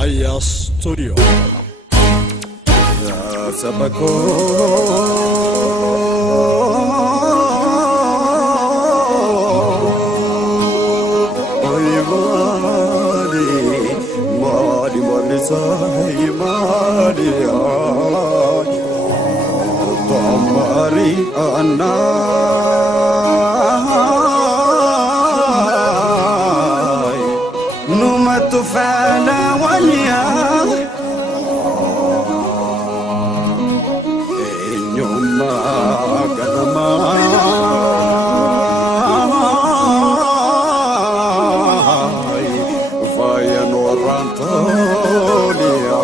Aya Studio. Sabako Tomari anai numatu fala walia nyuma kanama vaya norantolia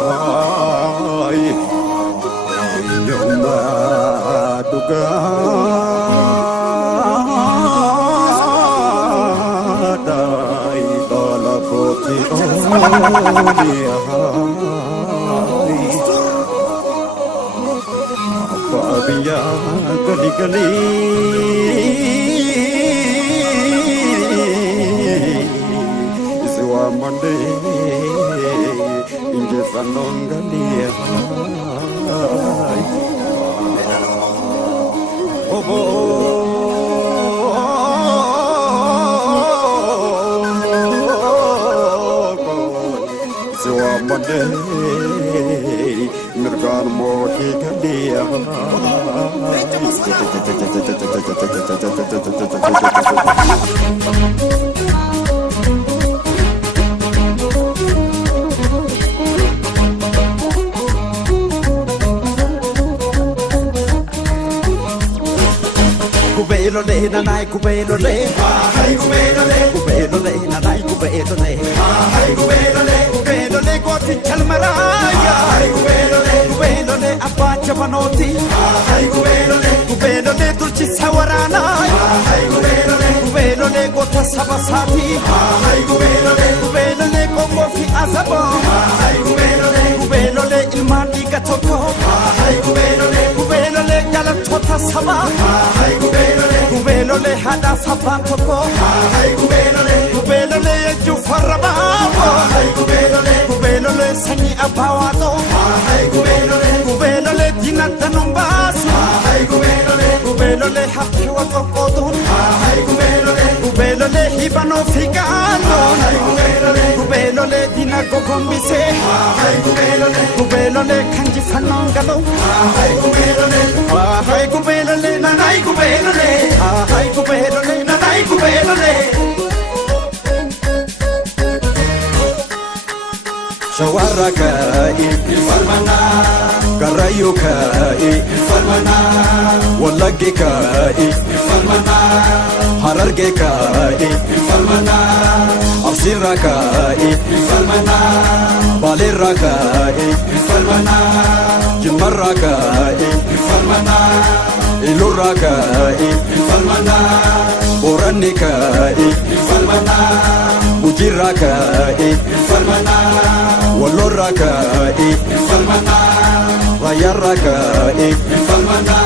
dai dala poti Babiya gali gali Iswa mande inje fanon gali Bobo Iswa mande Mirgan moki kadia Kubelo le na nai kubelo le hai kubelo le na nai kubelo le hai kubelo le ko tichal maraya hai kubelo le apacha banoti hai kubelo le turchi sawarana hai kubelo le ko tasaba sati hai kubelo le ko mofi azaba hai kubelo le ilmani ka toko hai kubelo le kala thota sama hai kubelo le hada sapan toko hai kubelo le ju faraba hai kubelo le sani abawato hai kubelo le dinata numbas hai kubelo le hafi wa kokodun hai kubelo le hibano fikano hai kubelo le dinago gombise hai kubelo le kanji fanongalo hai kubelo le na nai kubelo le hai kubelo le na nai kubelo le Shawaraka ilfarmana Karayuka ilfarmana Wallagika ilfarmana Harargeka ilfarmana Absiraka ilfarmana Baliraka ilfarmana Jimmaraka ilfarmana Iluraka ilfarmana Boranika ilfarmana Mujiraka ilfarmana Walloraka ilfarmana Rayaraka ilfarmana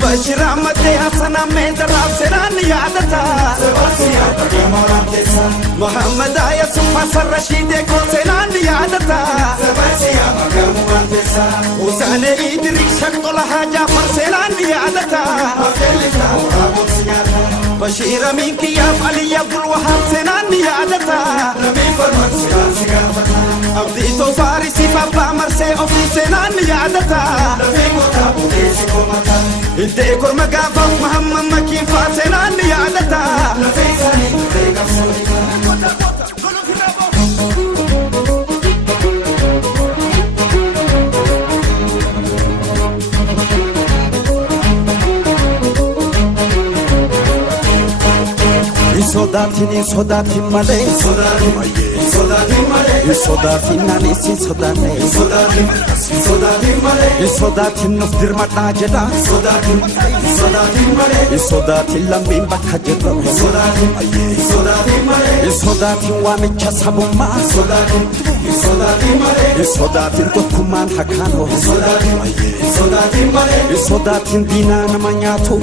Bashira mate hasana mein darab seran yaadata Sebasiya pagamaram tesa Muhammad aya sufasar rashid ko seran yaadata Sebasiya pagamaram tesa Usane idrik shaktola haja par seran yaadata Mafelika urabot siyata Bashira minki ya Ali Abdul Wahab seran yaadata Nabi farmat seran sigafata Abdi to farisi papa marse ofi seran yaadata Nabi kota budesi komata Inte korma gafa Muhammad makin fasenan yaadata Nafisani tega solika Golo kirabo Sodatin male Sodatin male Isodaatiin nani si sodaanne Isodaatiin nuuf dirmadhaa jedha Isodaatiin lammiin bakka jedha Isodaatiin waamicha sabummaa Isodaatiin tokkummaan hakaanoo Isodaatiin diinaa nama nyaatu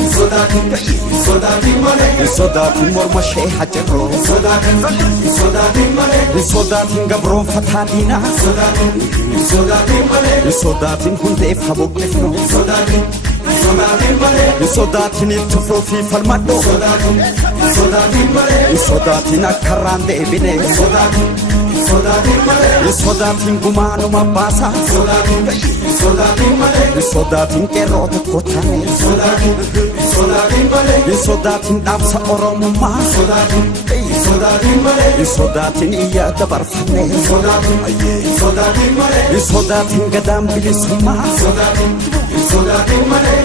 Isodaatiin morma shee hajeroo Isodaatiin gabroonfataa diinaa Isodaatiin hundeef habuqqifnu Isodaatiin itti fufii falmadho Isodaatiin akkarraan deebine Isodaatiin gumaanuma baasa Isodaatiin qeerroo tokko taane Isodaatiin dhaabsa oromummaa Isodaatiin iyyaa dabarfanne Isodaatiin gadaan bilisummaa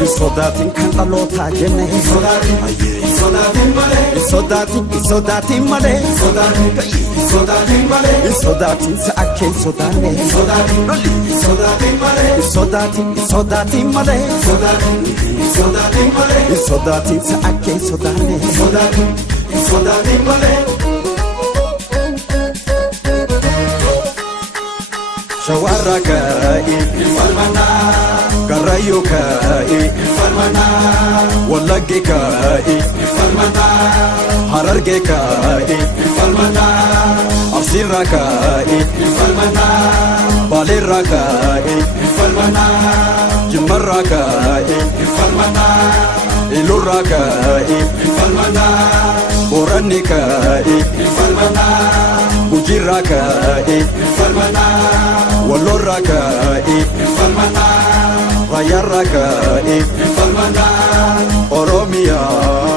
Isodaatiin kan dhalootaa jenne Isodaatiin malee Isodaatiin sa'akkeen sodaanne Isodaatiin malee Isodaatiin sa'akkeen sodaanne Shawarra ka'i Karayyo ka'i Wallagge ka'i Hararge ka'i Arsirra ka'i Baleerra ka'i Jimmarra ka'i Ilurra ka'i Boranni ka'i Gujirra ka'i Wallorra ka'i Rayyarra ka'i Oromiyaa